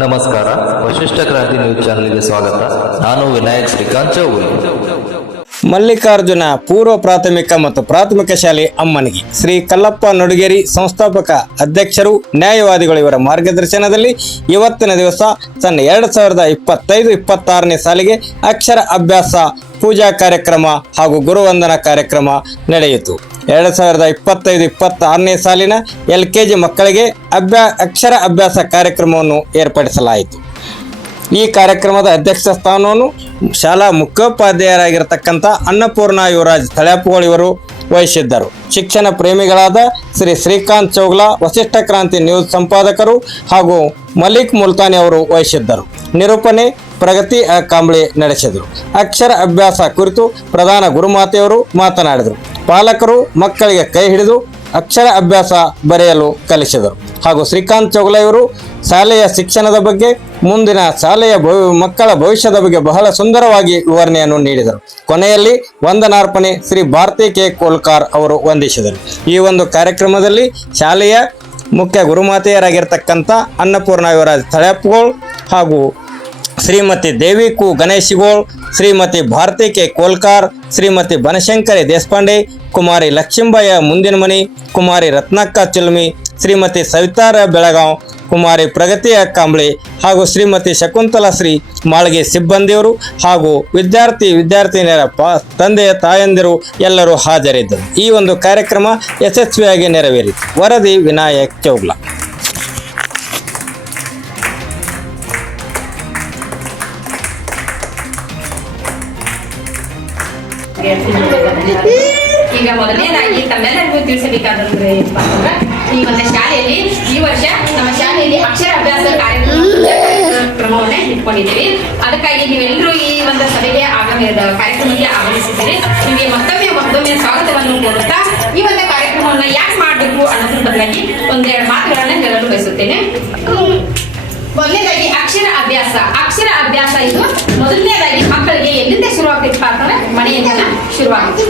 ನಮಸ್ಕಾರ. ವಶಿಷ್ಠ ಕ್ರಾಂತಿ ನ್ಯೂಸ್ ಚಾನೆಲ್ಗೆ ಸ್ವಾಗತ. ನಾನು ವಿನಾಯಕ್ ಶ್ರೀಕಾಂತ್ ಚೌಗುಲಿ ಮಲ್ಲಿಕಾರ್ಜುನ ಪೂರ್ವ ಪ್ರಾಥಮಿಕ ಮತ್ತು ಪ್ರಾಥಮಿಕ ಶಾಲೆ ಅಮ್ಮನಿಗೆ. ಶ್ರೀ ಕಲ್ಲಪ್ಪ ನಡುಗೇರಿ ಸಂಸ್ಥಾಪಕ ಅಧ್ಯಕ್ಷರು, ನ್ಯಾಯವಾದಿಗಳು ಇವರ ಮಾರ್ಗದರ್ಶನದಲ್ಲಿ ಇವತ್ತಿನ ದಿವಸ ಸಣ್ಣ ಎರಡು ಸಾವಿರದ ಇಪ್ಪತ್ತೈದು, ಇಪ್ಪತ್ತಾರನೇ ಸಾಲಿಗೆ ಅಕ್ಷರ ಅಭ್ಯಾಸ, ಪೂಜಾ ಕಾರ್ಯಕ್ರಮ ಹಾಗೂ ಗುರುವಂದನಾ ಕಾರ್ಯಕ್ರಮ ನಡೆಯಿತು. ಎರಡು ಸಾವಿರದ ಇಪ್ಪತ್ತೈದು, ಇಪ್ಪತ್ತಾರನೇ ಸಾಲಿನ ಎಲ್ ಕೆ ಜಿ ಮಕ್ಕಳಿಗೆ ಅಭ್ಯಾ, ಅಕ್ಷರ ಅಭ್ಯಾಸ ಕಾರ್ಯಕ್ರಮವನ್ನು ಏರ್ಪಡಿಸಲಾಯಿತು. ಈ ಕಾರ್ಯಕ್ರಮದ ಅಧ್ಯಕ್ಷ ಸ್ಥಾನವನ್ನು ಶಾಲಾ ಮುಖ್ಯೋಪಾಧ್ಯಾಯರಾಗಿರ್ತಕ್ಕಂಥ ಅನ್ನಪೂರ್ಣ ಯುವರಾಜ್ ತಳ್ಯಾಪುಗೋಳ್ ಇವರು ವಹಿಸಿದ್ದರು. ಶಿಕ್ಷಣ ಪ್ರೇಮಿಗಳಾದ ಶ್ರೀ ಶ್ರೀಕಾಂತ್ ಚೌಗ್ಲಾ, ವಸಿಷ್ಠ ಕ್ರಾಂತಿ ನ್ಯೂಸ್ ಸಂಪಾದಕರು ಹಾಗೂ ಮಲಿಕ್ ಮುಲ್ತಾನಿ ಅವರು ವಹಿಸಿದ್ದರು. ನಿರೂಪಣೆ, ಪ್ರಗತಿ ಕಾಂಬಳಿ ನಡೆಸಿದರು. ಅಕ್ಷರ ಅಭ್ಯಾಸ ಕುರಿತು ಪ್ರಧಾನ ಗುರುಮಾತೆಯವರು ಮಾತನಾಡಿದರು. ಪಾಲಕರು ಮಕ್ಕಳಿಗೆ ಕೈ ಹಿಡಿದು ಅಕ್ಷರ ಅಭ್ಯಾಸ ಬರೆಯಲು ಕಲಿಸಿದರು. ಹಾಗೂ ಶ್ರೀಕಾಂತ್ ಚೌಗ್ಲಾ ಇವರು ಶಾಲೆಯ ಶಿಕ್ಷಣದ ಬಗ್ಗೆ, ಮುಂದಿನ ಶಾಲೆಯ ಮಕ್ಕಳ ಭವಿಷ್ಯದ ಬಗ್ಗೆ ಬಹಳ ಸುಂದರವಾಗಿ ವಿವರಣೆಯನ್ನು ನೀಡಿದರು. ಕೊನೆಯಲ್ಲಿ ವಂದನಾರ್ಪಣೆ ಶ್ರೀ ಭಾರತಿ ಕೆ. ಕೋಲ್ಕಾರ್ ಅವರು ವಂದಿಸಿದರು. ಈ ಒಂದು ಕಾರ್ಯಕ್ರಮದಲ್ಲಿ ಶಾಲೆಯ ಮುಖ್ಯ ಗುರುಮಾತೆಯರಾಗಿರ್ತಕ್ಕಂಥ ಅನ್ನಪೂರ್ಣ ಯುವರಾಜ್ ತಳಪ್ಗೋಳ್ ಹಾಗೂ ಶ್ರೀಮತಿ ದೇವಿ ಕು ಗಣೇಶಿಗೋಳ್, ಶ್ರೀಮತಿ ಭಾರತಿ ಕೆ. ಕೋಲ್ಕಾರ್, ಶ್ರೀಮತಿ ಬನಶಂಕರಿ ದೇಶಪಾಂಡೆ, ಕುಮಾರಿ ಲಕ್ಷ್ಮೀಬಾಯ ಮುಂದಿನಮನಿ, ಕುಮಾರಿ ರತ್ನಕ್ಕ ಚಿಲ್ಮಿ, ಶ್ರೀಮತಿ ಸವಿತಾರ ಬೆಳಗಾವ್ ಕುಮಾರಿ ಪ್ರಗತಿಯ ಕಾಂಬ್ಳೆ ಹಾಗೂ ಶ್ರೀಮತಿ ಶಕುಂತಲಾ ಶ್ರೀ ಮಾಳ್ಗೆ ಸಿಬ್ಬಂದಿಯವರು ಹಾಗೂ ವಿದ್ಯಾರ್ಥಿ ವಿದ್ಯಾರ್ಥಿನಿಯರ ಪ, ತಂದೆಯ ತಾಯಂದಿರು ಎಲ್ಲರೂ ಹಾಜರಿದ್ದರು. ಈ ಒಂದು ಕಾರ್ಯಕ್ರಮ ಯಶಸ್ವಿಯಾಗಿ ನೆರವೇರಿತು. ವರದಿ ವಿನಾಯಕ್ ಚೌಗ್ಲಾ. ಈಗ ಮೊದಲನೇದಾಗಿ ತಮ್ಮೆಲ್ಲರಿಗೂ ತಿಳಿಸಬೇಕಾದಂದ್ರೆ ಏನಪ್ಪಾ ಅಂತಂದ್ರೆ ಈ ಒಂದು ಶಾಲೆಯಲ್ಲಿ ಈ ವರ್ಷ ನಮ್ಮ ಶಾಲೆಯಲ್ಲಿ ಅಕ್ಷರ ಅಭ್ಯಾಸ ಕಾರ್ಯಕ್ರಮ ಕ್ರಮವನ್ನ ಇಟ್ಕೊಂಡಿದ್ದೀವಿ. ಅದಕ್ಕಾಗಿ ನೀವೆಲ್ಲರೂ ಈ ಒಂದು ಸಭೆಗೆ ಆಗಮಿ ಕಾರ್ಯಕ್ರಮಕ್ಕೆ ಆಗಮಿಸಿದ್ದೀರಿ. ನಿಮಗೆ ಮತ್ತೊಮ್ಮೆ ಮತ್ತೊಮ್ಮೆ ಸ್ವಾಗತವನ್ನು ಕೋರುತ್ತಾ, ಈ ಒಂದು ಕಾರ್ಯಕ್ರಮವನ್ನ ಯಾಕೆ ಮಾಡಬೇಕು ಅನ್ನೋದ್ರ ಬದಲಾಗಿ ಒಂದೆರಡು ಮಾತುಗಳನ್ನ ಹೇಳಲು ಬಯಸುತ್ತೇನೆ. ಮೊದಲನೇದಾಗಿ ಅಭ್ಯಾಸ. ಅಕ್ಷರ ಅಭ್ಯಾಸ ಇದು. ಮೊದಲನೇದಾಗಿ ಮಕ್ಕಳಿಗೆ ಎಲ್ಲಿಂದ ಶುರುವಾಗ್ತಿತ್ತು ಅಂತಂದ್ರೆ ಮನೆಯಿಂದ ಶುರುವಾಗುತ್ತೆ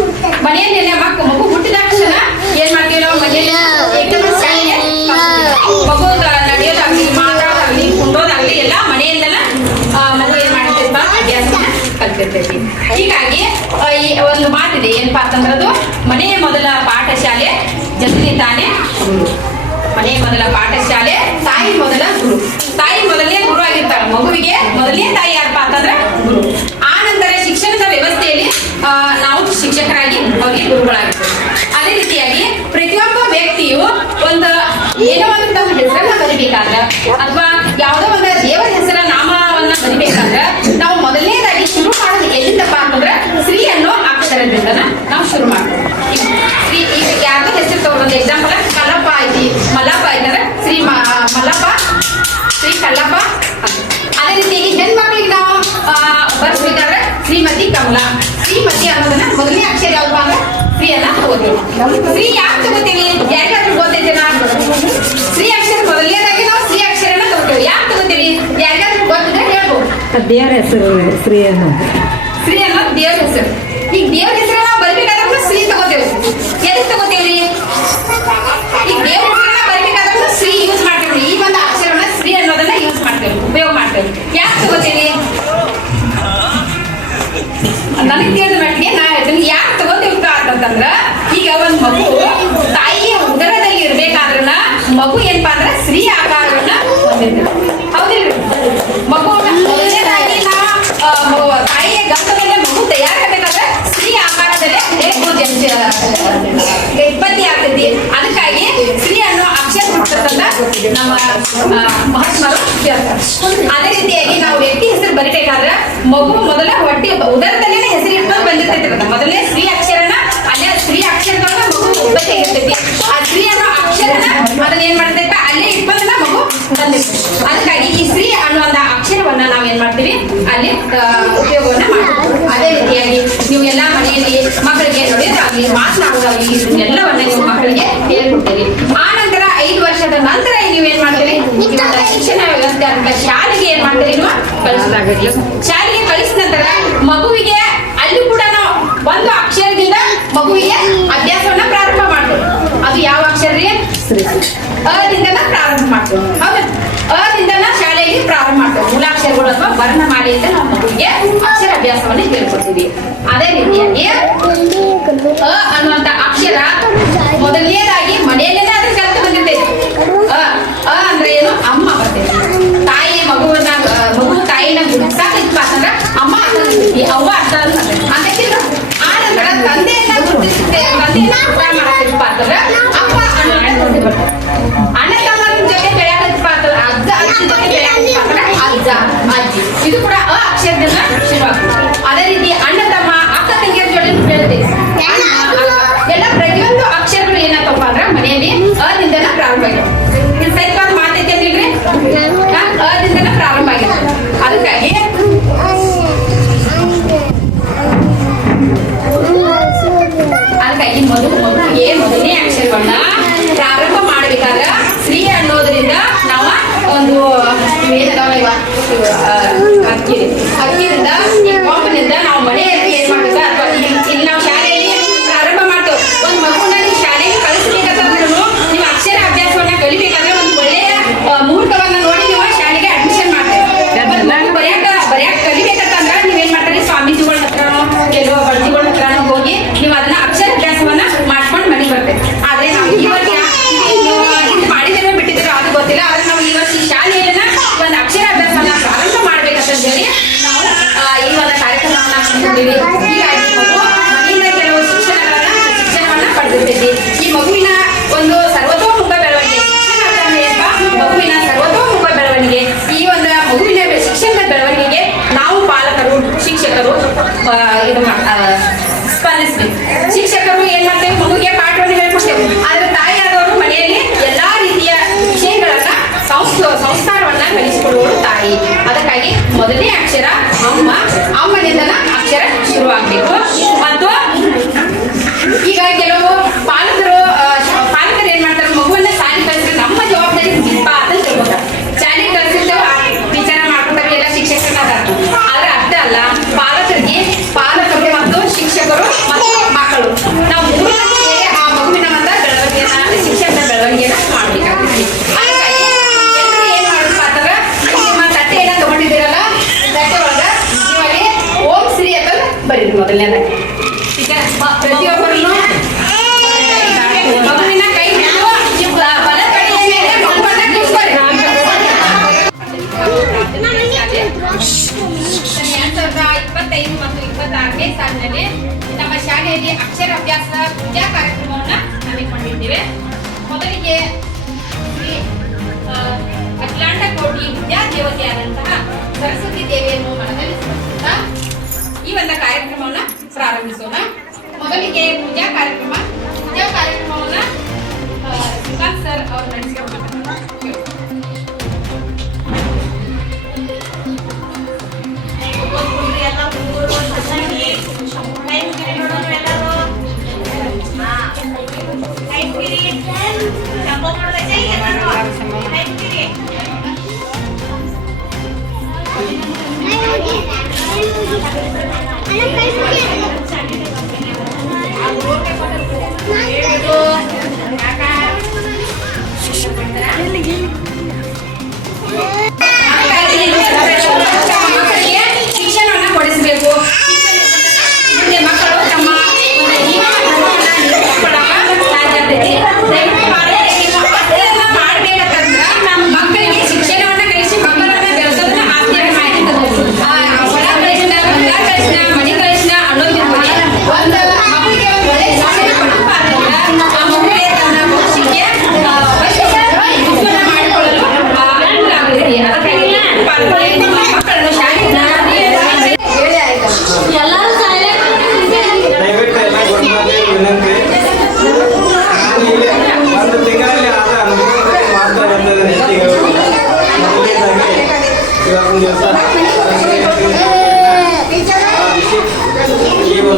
ಮನೆಯಲ್ಲೆಲ್ಲ ಮಕ್ಕಳು ಮಗು ಹುಟ್ಟಿದ ತಕ್ಷಣ ಏನ್ ಮಾಡ್ತೀವಿ ನಾವು ಮನೆಯಲ್ಲಿ. ಮಗು ನಡೆಯೋದಾಗ್ಲಿ, ಮಾತಾಡೋದಾಗ್ಲಿ, ಕುಂಡೋದಾಗ್ಲಿ ಎಲ್ಲ ಮನೆಯಿಂದನ ಮಗು ಏನ್ ಮಾಡ್ತಿರ್ಪ ಅಭ್ಯಾಸ ಕಲ್ತಿರ್ತೈತಿ ಹೀಗಾಗಿ ಈ ಒಂದು ಮಾತಿದೆ, ಏನಪ್ಪಾ ಅಂತಂದ್ರೆ ಅದು ಮನೆಯ ಮೊದಲ ಪಾಠಶಾಲೆ ಜನನಿ ತಾನೇ ಗುರು. ಮನೆ ಮೊದಲ ಪಾಠಶಾಲೆ ತಾಯಿ ಮೊದಲ ಗುರು. ತಾಯಿ ಮೊದಲನೇ ಮಗುವಿಗೆ ಮೊದಲನೇ ತಾಯಿ ಯಾರಪ್ಪ ಅಂತಂದ್ರೆ ಗುರು. ಆ ನಂತರ ಶಿಕ್ಷಣದ ವ್ಯವಸ್ಥೆಯಲ್ಲಿ ನಾವು ಶಿಕ್ಷಕರಾಗಿ ಅವರಿಗೆ ಗುರುಗಳಾಗಿರ್ತೀವಿ ಅದೇ ರೀತಿಯಾಗಿ ಪ್ರತಿಯೊಬ್ಬ ವ್ಯಕ್ತಿಯು ಒಂದು ಏನೋ ಒಂದು ತಮ್ಮ ಹೆಸರನ್ನ ಬರಿಬೇಕಾದ್ರೆ ಅಥವಾ ಯಾವುದೋ ಒಂದು ದೇವರ ಹೆಸರ ಶ್ರೀ ಯಾಕೆ ತಗೋತೀವಿ ಯಾರಿಗಾದ್ರೂ ಗೊತ್ತೈತೇನ ಶ್ರೀ ಅಕ್ಷರ ಮೊದಲನೇದಾಗಿ ನಾವು ಶ್ರೀ ಅಕ್ಷರನ ತಗೋತೀವಿ. ಯಾಕೆ ತಗೋತೀವಿ? ಯಾರಿಗಾದ್ರೂ ಗೊತ್ತಿದ್ರೆ ಹೇಳ್ಬೋದು. ದೇವರ ಹೆಸರು ಶ್ರೀ ಅನ್ನೋದು ಶ್ರೀ ಅನ್ನೋದು ದೇವ್ರ ಹೆಸರು. ಈಗ ದೇವ್ರ ಮಗು ತಾಯಿಯ ಉದರದಲ್ಲಿ ಇರ್ಬೇಕಾದ್ರನ ಮಗು ಏನಪ್ಪಾ ಅಂದ್ರೆ ಸ್ತ್ರೀ ಆಕಾರವನ್ನ ಹೊಂದಿರ್ತದೆ ಹೌದಿಲ್ರಿ? ಮಗು ತಾಯಿಯ ಗರ್ಭದಲ್ಲೇ ಮಗು ತಯಾರಾಗಬೇಕಾದ್ರೆ ಸ್ತ್ರೀ ಆಕಾರದಲ್ಲೇ ಜನಿಸಿ ಉತ್ಪತ್ತಿ ಆಗ್ತೈತಿ. ಅದಕ್ಕಾಗಿ ಸ್ತ್ರೀ ಅನ್ನೋ ಅಕ್ಷರ ಹುಟ್ಟತಂದ ನಮ್ಮ ಮಹಾತ್ಮರು ಅದೇ ರೀತಿಯಾಗಿ ನಾವು ವ್ಯಕ್ತಿ ಹೆಸರು ಬರಿಬೇಕಾದ್ರೆ ಮಗು ಮೊದಲ ಹೊಟ್ಟೆ ಉದರದಲ್ಲೇ ಹೆಸರು ಇಟ್ಕೊಂಡು ಬಂದಿರ್ತೈತಿ. ಮೊದಲೇ ಸ್ತ್ರೀ ಅಕ್ಷರನ ಮಾತನಾಡೋದಾಗ್ಲಿ ಇದನ್ನೆಲ್ಲವನ್ನ ನೀವು ಮಕ್ಕಳಿಗೆ ಹೇಳ್ಕೊಡ್ತೀರಿ ಆ ನಂತರ ಐದು ವರ್ಷದ ನಂತರ ನೀವೇನ್ ಮಾಡ್ತೀರಿ? ಶಿಕ್ಷಣ ವ್ಯವಸ್ಥೆ ಅಂತ ಶಾಲೆಗೆ ಏನ್ ಮಾಡ್ತೀರಿ ಕಳಿಸಲಾಗುತ್ತೆ ಶಾಲೆಗೆ ಕಳಿಸಿದ ನಂತರ ಮಗುವಿಗೆ ಅಲ್ಲಿ ಕೂಡ ನಾವು ಒಂದು ಅಕ್ಷರದಿಂದ ಮಗುವಿಗೆ ಅಭ್ಯಾಸವನ್ನ ಪ್ರಾರಂಭ ಮಾಡ್ತೀವಿ ಅದು ಯಾವ ಅಕ್ಷರ ರೀ? ಅದಿಂದ ಪ್ರಾರಂಭ ಮಾಡ್ತೀವಿ. ಅಕ್ಷರಗಳು ಅಥವಾ ವರ್ಣಮಾಲೆಯಿಂದ ನಾವು ಮಗುವಿಗೆ ಅಕ್ಷರಾಭ್ಯಾಸವನ್ನು ಹೇಳ್ಕೊಡ್ತೀವಿ. ಅದೇ ರೀತಿಯಾಗಿ ಅ ಅನ್ನುವಂತ ಅಕ್ಷರ ಮೊದಲನೇದಾಗಿ ಮನೆಯಲ್ಲೇ ಅದಕ್ಕೆ 呃来来 कल्याण है अक्षर अभ्यास प्रति पूजा कार्यक्रम मोदी अट्लांट को सरस्वती देवियन मन स्मार ಈ ಒಂದು ಕಾರ್ಯಕ್ರಮವನ್ನ ಪ್ರಾರಂಭಿಸೋಣ. ಮೊದಲಿಗೆ ಪೂಜಾ ಕಾರ್ಯಕ್ರಮ. ಪೂಜಾ ಕಾರ್ಯಕ್ರಮವನ್ನ ಸರ್ ಅವರು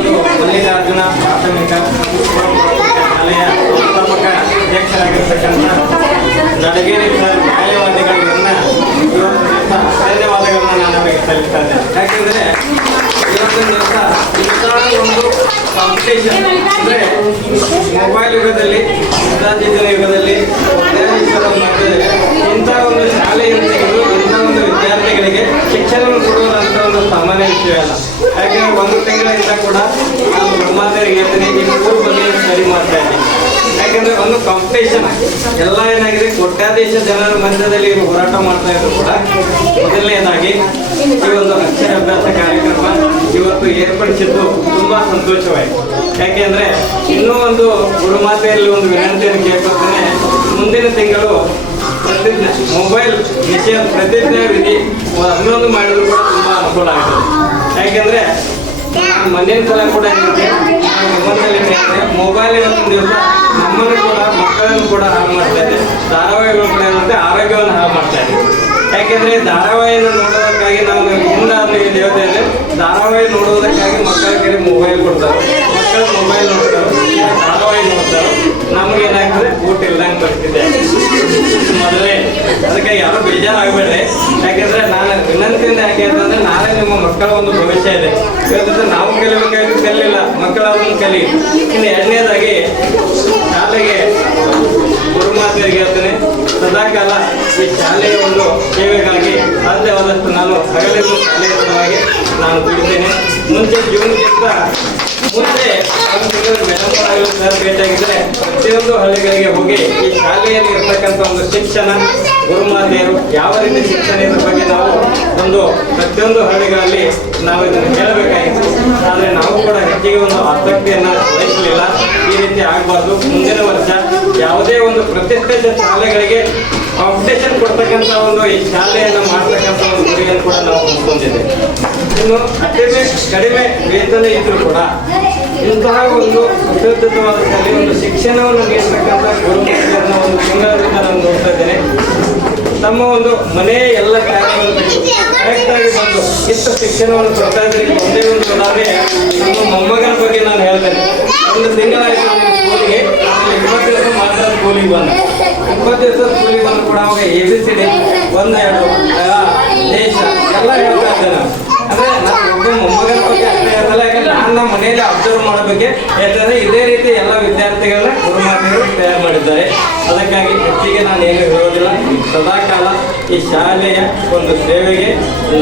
ಒಂದು ಮಲ್ಲಿಕಾರ್ಜುನ ಪ್ರಾಥಮಿಕ ಶಾಲೆಯ ಸಂಸ್ಥಾಪಕ ಅಧ್ಯಕ್ಷರಾಗಿರ್ತಕ್ಕಂಥ ನಡಗೇರಿ ಸರ್ ನ್ಯಾಯವಾದಿಗಳಿಗೆಲ್ಲ ಇವತ್ತು ದಿವಸ ಧನ್ಯವಾದಗಳನ್ನು ನಾನು ಸಲ್ಲಿಸ್ತಾ ಇದ್ದೇನೆ. ಯಾಕೆಂದರೆ ಇವತ್ತಿನ ದಿವಸ ಒಂದು ಕಾಂಪಿಟೇಷನ್ ಅಂದರೆ ಮೊಬೈಲ್ ಯುಗದಲ್ಲಿ ಇಂದ್ರಾಜಿನ ಯುಗದಲ್ಲಿ ಮಧ್ಯೆ ಎಲ್ಲ ಏನಾಗಿದೆ? ಕೋಟ್ಯಾಧೀಶ ಜನರ ಮಧ್ಯದಲ್ಲಿ ಹೋರಾಟ ಮಾಡ್ತಾ ಇದ್ರು ಕೂಡ. ಮೊದಲನೇದಾಗಿ ಈ ಒಂದು ಅಕ್ಷರಾಭ್ಯಾಸ ಕಾರ್ಯಕ್ರಮ ಇವತ್ತು ಏರ್ಪಡಿಸಿದ್ದು ತುಂಬಾ ಸಂತೋಷವಾಯಿತು. ಯಾಕೆಂದ್ರೆ ಇನ್ನೂ ಒಂದು ಗುರುಮಾತೆಯಲ್ಲಿ ಒಂದು ವಿನಂತಿಯನ್ನು ಕೇಳ್ಕೊಳ್ತೇನೆ ಮುಂದಿನ ತಿಂಗಳು ಪ್ರತಿಜ್ಞೆ, ಮೊಬೈಲ್ ವಿಷಯ ಪ್ರತಿಜ್ಞೆ ವಿಧಿ ಹನ್ನೊಂದು ಮಾಡಿದ್ರು ಕೂಡ ತುಂಬಾ ಅನುಕೂಲ ಆಗುತ್ತೆ. ಯಾಕೆಂದ್ರೆ ಮನೆಯ ಸಲ ಕೂಡ ಮೊಬೈಲ್ ನಮ್ಮನ್ನು ಕೂಡ ಮಕ್ಕಳನ್ನು ಕೂಡ ಹಾಳು ಮಾಡ್ತಾ ಇದೆ. ಧಾರಾವಾಹಿಗಳು ಕೂಡ ಏನಂತೆ ಆರೋಗ್ಯವನ್ನು ಹಾಳು ಮಾಡ್ತಾ ಇದೆ. ಯಾಕೆಂದ್ರೆ ಧಾರಾವಾಹಿಯನ್ನು ನೋಡೋದಕ್ಕಾಗಿ ನಾವು ಮುಂದಾದ ದೇವತೆಯಲ್ಲಿ ಧಾರಾವಾಹಿ ನೋಡೋದಕ್ಕಾಗಿ ಮಕ್ಕಳ ಕಡೆ ಮೊಬೈಲ್ ಕೊಡ್ತಾರೆ. ಮಕ್ಕಳ ಮೊಬೈಲ್ ನೋಡ್ತಾರೆ. ನೋಡ್ತಾರೆ ನಮ್ಗೆ ಏನಾಗ್ತದೆ? ಊಟ ಇಲ್ದಂಗೆ ಬರ್ತಿದೆ. ಮೊದಲೇ ಅದಕ್ಕೆ ಯಾರು ಬೇಜಾರಾಗಬೇಡ್ರಿ. ಯಾಕೆಂದ್ರೆ ನಾನು ವಿನಂತಿಯಿಂದ ಯಾಕೆ ಅಂತಂದ್ರೆ ನಾಳೆ ನಿಮ್ಮ ಮಕ್ಕಳ ಒಂದು ಭವಿಷ್ಯ ಇದೆ. ನಾವು ಕಲಿಬೇಕಾಗಿ ಕಲಿಲ್ಲ ಮಕ್ಕಳ ಒಂದು ಕಲಿ. ಇನ್ನು ಎರಡನೇದಾಗಿ ಶಾಲೆಗೆ ಗುರುಮಾತೆಯರಿಗೆ ಹೇಳ್ತೇನೆ. ಸದಾಕಾಲ ಈ ಶಾಲೆಯ ಒಂದು ಸೇವೆಗಾಗಿ ಸಾಧ್ಯವಾದಷ್ಟು ನಾನು ಹಗಲಿರುಳು ಶಾಲೆಯ ಪರವಾಗಿ ನಾನು ದುಡಿತೇನೆ. ಮುಂಚೆ ಜೀವನಕ್ಕಿಂತ ಅವರಾಗಲಿ ಭೇಟಿಯಾಗಿದ್ರೆ ಪ್ರತಿಯೊಂದು ಹಳ್ಳಿಗಳಿಗೆ ಹೋಗಿ ಈ ಶಾಲೆಯಲ್ಲಿ ಇರತಕ್ಕಂಥ ಒಂದು ಶಿಕ್ಷಣ, ಗುರುಮಾತೆಯರು ಯಾವ ರೀತಿ ಶಿಕ್ಷಣ ಇದ್ರ ಬಗ್ಗೆ ನಾವು ಒಂದು ಪ್ರತಿಯೊಂದು ಹಳ್ಳಿಗಳಲ್ಲಿ ನಾವು ಇದನ್ನು ಹೇಳಬೇಕಾಗಿತ್ತು. ಆದರೆ ನಾವು ಕೂಡ ಹೆಚ್ಚಿಗೆ ಒಂದು ಆಸಕ್ತಿಯನ್ನು ವಹಿಸಲಿಲ್ಲ. ಈ ರೀತಿ ಆಗಬಾರ್ದು. ಮುಂದಿನ ವರ್ಷ ಯಾವುದೇ ಒಂದು ಪ್ರತಿಷ್ಠಿತ ಶಾಲೆಗಳಿಗೆ ಕಾಂಪಿಟೇಷನ್ ಕೊಡ್ತಕ್ಕಂಥ ಒಂದು ಈ ಶಾಲೆಯನ್ನು ಮಾಡ್ತಕ್ಕಂಥ ಒಂದು ಗುರಿಯನ್ನು ಕೂಡ ನಾವು ಹೊಂದಿದ್ದೇವೆ. ಇನ್ನು ಕಡಿಮೆ ಕಡಿಮೆ ವೇತನ ಇದ್ರೂ ಕೂಡ ಇಂತಹ ಒಂದು ಕಲೆ ಒಂದು ಶಿಕ್ಷಣವನ್ನು ನೀಡ್ತಕ್ಕಂಥ ಗುರುಮುಖಿಯರನ್ನ ಒಂದು ತಿಂಗಳಿಂದ ನಾನು ನೋಡ್ತಾ ಇದ್ದೇನೆ. ತಮ್ಮ ಒಂದು ಮನೆಯ ಎಲ್ಲ ಕಾರ್ಯಗಳನ್ನು ಬಿಟ್ಟು ಕರೆಕ್ಟಾಗಿ ಬಂದು ಇಷ್ಟು ಶಿಕ್ಷಣವನ್ನು ಕೊಡ್ತಾ ಇದ್ರೆ ಒಂದೇ ಒಂದು ಉದಾಹರಣೆ ನಮ್ಮ ಮೊಮ್ಮಗನ ಬಗ್ಗೆ ನಾನು ಹೇಳ್ತೇನೆ. ಒಂದು ತಿಂಗಳ ಸ್ಕೂಲಿಗೆ ದಿವಸ ಮಾತ್ರ ಸ್ಕೂಲಿಗೆ ಬಂದೆ. ಇಪ್ಪತ್ತು ದಿವಸ ಸ್ಕೂಲಿಗೆ ಬಂದು ಕೂಡ ಅವಾಗ ಎ ಬಿ ಸಿ ಡಿ ಒಂದೆರಡು ಎರಡು ದೇಶ ಎಲ್ಲ ಹೇಳ್ತಾ ಇದ್ದೆ ನಾನು ಅಂದ್ರೆ ನಾನು ಒಬ್ಬ ಮೊಮ್ಮಗನ ಬಗ್ಗೆ ಅಷ್ಟೇ ಹೇಳ್ತಲ್ಲ ಯಾಕಂದ್ರೆ ನಾನು ನಮ್ಮ ಮನೆಯಲ್ಲಿ ಅಬ್ಸರ್ವ್ ಮಾಡಬೇಕೆ, ಯಾಕಂದ್ರೆ ಇದೇ ರೀತಿ ಎಲ್ಲ ವಿದ್ಯಾರ್ಥಿಗಳನ್ನ ಗುರುಮಾತೆಗಳು ತಯಾರು ಮಾಡಿದ್ದಾರೆ. ಅದಕ್ಕಾಗಿ ಹೆಚ್ಚಿಗೆ ನಾನು ಏನು ಹೇಳೋದಿಲ್ಲ ಸದಾಕಾಲ ಈ ಶಾಲೆಯ ಒಂದು ಸೇವೆಗೆ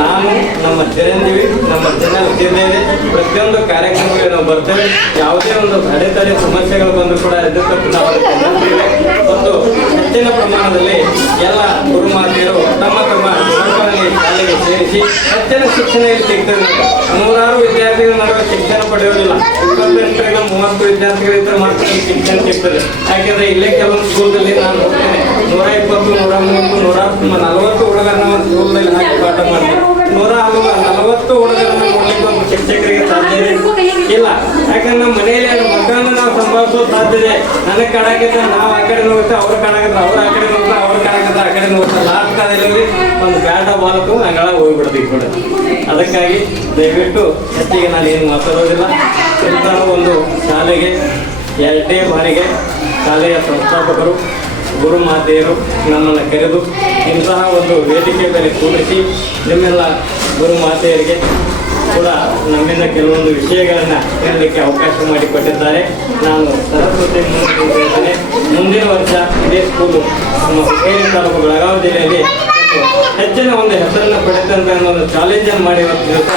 ನಾನು ನಮ್ಮ ಚಿರಂಜೀವಿ, ನಮ್ಮ ಚಾನಲ್ ಸೇರಿದ್ದೇವೆ ಪ್ರತಿಯೊಂದು ಕಾರ್ಯಕ್ರಮಗಳಿಗೆ ನಾವು ಬರ್ತೇವೆ. ಯಾವುದೇ ಒಂದು ಅಡೆತಡೆ ಸಮಸ್ಯೆಗಳು ಬಂದರೂ ಕೂಡ ಎದುರು ನಾವು ಒಂದು ಹೆಚ್ಚಿನ ಪ್ರಮಾಣದಲ್ಲಿ ಎಲ್ಲ ಗುರುಮಾತೆಯರು ತಮ್ಮ ತಮ್ಮ ಗುರುಗಳಲ್ಲಿ ಶಾಲೆಗೆ ಸೇರಿಸಿ ಹೆಚ್ಚಿನ ಶಿಕ್ಷಣ ಸಿಗ್ತದೆ ನೂರಾರು ವಿದ್ಯಾರ್ಥಿಗಳ ನಡುವೆ ಶಿಕ್ಷಣ ಪಡೆಯೋದಿಲ್ಲ ಇಪ್ಪತ್ತೆಂಟರಿಂದ ಮೂವತ್ತು ವಿದ್ಯಾರ್ಥಿಗಳಿದ್ದರೆ ಮಾತ್ರ ಶಿಕ್ಷಣ ಸಿಗ್ತದೆ. ಯಾಕೆಂದ್ರೆ ಇಲ್ಲೇ ಕೆಲವೊಂದು ಸ್ಕೂಲಲ್ಲಿ ನಾನು ಹೋಗ್ತೇನೆ. ನೂರ ಇಪ್ಪತ್ತು, ನೂರ ಮೂವತ್ತು, ನೂರ ನಲವತ್ತು ಹುಡುಗರನ್ನ ಒಂದು ಸ್ಕೂಲ್ನಲ್ಲಿ ಹಾಕಿ ಪಾಠ ಮಾಡ್ತೇನೆ ನೂರ ನಲವತ್ತು ಹುಡುಗರನ್ನ ನೋಡ್ಲಿಕ್ಕೆ ಒಂದು ಶಿಕ್ಷಕರಿಗೆ ಸಾಧ್ಯ ಇಲ್ಲ. ಯಾಕಂದ್ರೆ ನಮ್ಮ ಮನೆಯಲ್ಲಿ ನಾವು ಸಾಧ್ಯತೆ ನನಗೆ ಕಾಣಾಗಿದ್ರೆ ನಾವು ಆ ಕಡೆ ನೋಡುತ್ತೆ ಅವ್ರು ಕಾಣಾಕಿದ್ರೆ ಅವ್ರ ಆ ಕಡೆ ನೋಡ್ತಾರೆ ಅವ್ರು ಕಾಣಕತ್ತ ಆ ಕಡೆ ನೋಡ್ತಾರೆ ಲಾಸ್ಟ್ ಕಾಲದಲ್ಲಿ ಒಂದು ಬ್ಯಾಟ ಬಾಲಕು ಹಂಗಳ ಹೋಗ್ಬಿಡ್ತೀವಿ ಕೂಡ. ಅದಕ್ಕಾಗಿ ದಯವಿಟ್ಟು ಹೆಚ್ಚಿಗೆ ನಾನು ಏನು ಮಾತಾಡೋದಿಲ್ಲ. ಇಂತಹ ಒಂದು ಶಾಲೆಗೆ ಎರಡೇ ಬಾರಿಗೆ ಶಾಲೆಯ ಸಂಸ್ಥಾಪಕರು ಗುರುಮಾತೆಯರು ನನ್ನನ್ನು ಕರೆದು ಇಂತಹ ಒಂದು ವೇದಿಕೆ ಮೇಲೆ ಕೂರಿಸಿ ನಿಮ್ಮೆಲ್ಲ ಗುರುಮಾತೆಯರಿಗೆ ಕೂಡ ನಮ್ಮಿಂದ ಕೆಲವೊಂದು ವಿಷಯಗಳನ್ನು ಹೇಳಲಿಕ್ಕೆ ಅವಕಾಶ ಮಾಡಿಕೊಟ್ಟಿದ್ದಾರೆ. ನಾನು ಸರಸ್ವತಿ ಹೇಳ್ತೇನೆ. ಮುಂದಿನ ವರ್ಷ ಇದೇ ಸ್ಕೂಲು ನಮ್ಮ ಹುಕ್ಕೇರಿ ತಾಲೂಕು ಬೆಳಗಾವಿ ಜಿಲ್ಲೆಯಲ್ಲಿ ಹೆಚ್ಚಿನ ಒಂದು ಹೆಸರನ್ನು ಪಡೆದಂತ ಅನ್ನೋದು ಚಾಲೆಂಜನ್ನು ಮಾಡಿ ಇವತ್ತು ದಿವಸ